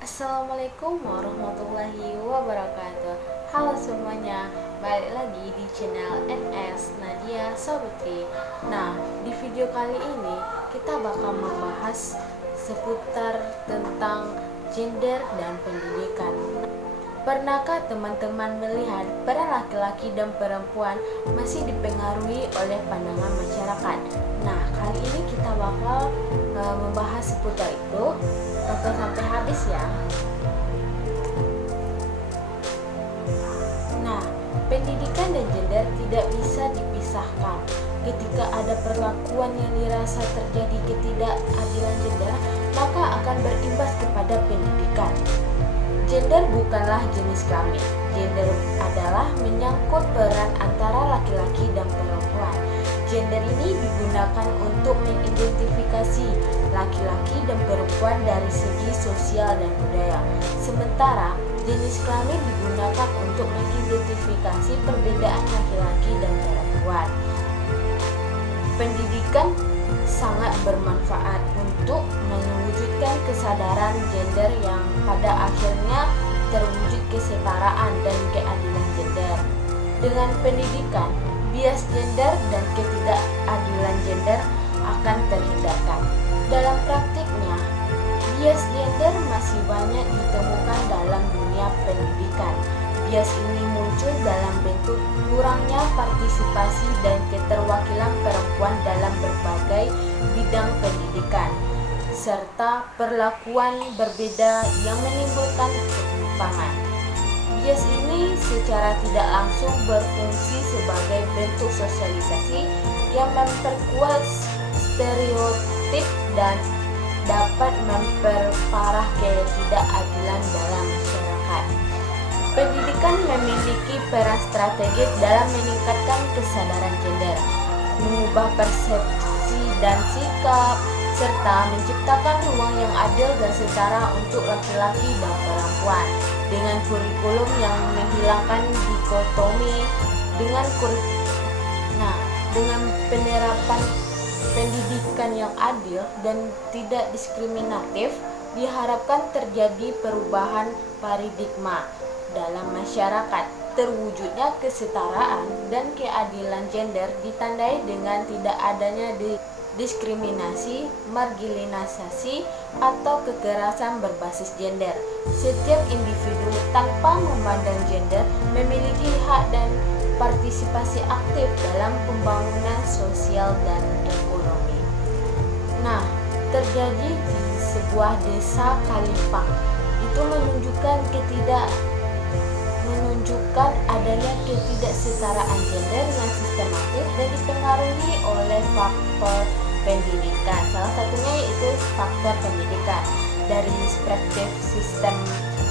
Assalamualaikum warahmatullahi wabarakatuh. Halo semuanya, balik lagi di channel NS Nadia Sabutri. Nah, di video kali ini kita bakal membahas seputar tentang gender dan pendidikan. Pernahkah teman-teman melihat para laki-laki dan perempuan masih dipengaruhi oleh pandangan masyarakat? Nah, kali ini kita bakal membahas seputar itu. Tonton sampai habis ya. Nah, pendidikan dan gender tidak bisa dipisahkan. Ketika ada perlakuan yang dirasa terjadi ketidakadilan gender, maka akan berimbas kepada pendidikan. Gender bukanlah jenis kelamin. Gender adalah menyangkut peran antara laki-laki dan perempuan. Gender ini digunakan untuk mengidentifikasi laki-laki dan perempuan dari segi sosial dan budaya. Sementara jenis kelamin digunakan untuk mengidentifikasi perbedaan laki-laki dan perempuan. Pendidikan sangat bermanfaat untuk mewujudkan kesadaran gender yang pada akhirnya terwujud kesetaraan dan keadilan gender. Dengan pendidikan, bias gender dan ketidakadilan gender akan terhindarkan. Dalam praktiknya, bias gender masih banyak ditemukan dalam dunia pendidikan. Bias ini muncul dalam bentuk kurangnya partisipasi dan keterwakilan perempuan dalam berbagai bidang pendidikan, serta perlakuan berbeda yang menimbulkan ketimpangan. Bias ini secara tidak langsung berfungsi sebagai bentuk sosialisasi yang memperkuat stereotip dan dapat memperparah ketidakadilan dalam masyarakat. Pendidikan memiliki peran strategis dalam meningkatkan kesadaran gender, mengubah persepsi dan sikap, serta menciptakan ruang yang adil dan setara untuk laki-laki dan perempuan. Dengan kurikulum yang menghilangkan dikotomi, dengan penerapan pendidikan yang adil dan tidak diskriminatif, diharapkan terjadi perubahan paradigma dalam masyarakat. Terwujudnya kesetaraan dan keadilan gender ditandai dengan tidak adanya diskriminasi, marginalisasi, atau kekerasan berbasis gender. Setiap individu tanpa memandang gender memiliki hak dan partisipasi aktif dalam pembangunan sosial dan ekonomi. Nah, terjadi di sebuah desa Kalipang. Itu menunjukkan adanya ketidaksetaraan gender yang sistematis dan dipengaruhi oleh faktor pendidikan. Salah satunya yaitu faktor pendidikan. Dari perspektif sistem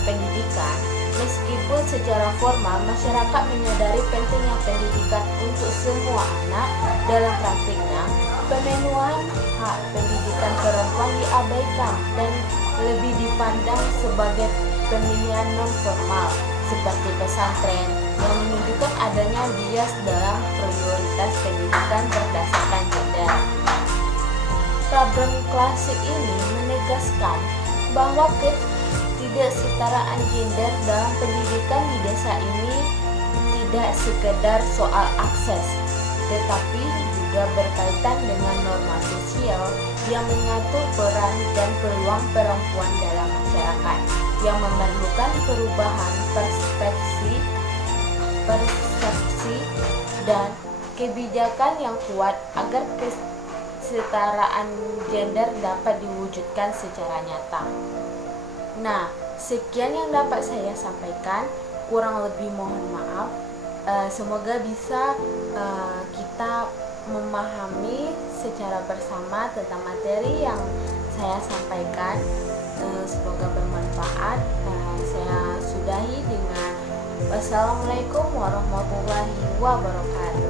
pendidikan, meskipun secara formal masyarakat menyadari pentingnya pendidikan untuk semua anak, dalam praktiknya pemenuhan hak pendidikan perempuan diabaikan dan lebih dipandang sebagai pemilihan non-formal seperti pesantren yang menunjukkan adanya bias dalam prioritas pendidikan berdasarkan gender. Problem klasik ini menegaskan bahwa ketidaksetaraan gender dalam pendidikan di desa ini tidak sekedar soal akses, tetapi juga berkaitan dengan norma sosial yang mengatur peran dan peluang perempuan dalam masyarakat, yang memerlukan perubahan persepsi dan kebijakan yang kuat agar kesetaraan gender dapat diwujudkan secara nyata. Nah, sekian yang dapat saya sampaikan, kurang lebih mohon maaf. Semoga bisa kita memahami secara bersama tentang materi yang saya sampaikan. Semoga bermanfaat. Saya sudahi dengan wassalamualaikum warahmatullahi wabarakatuh.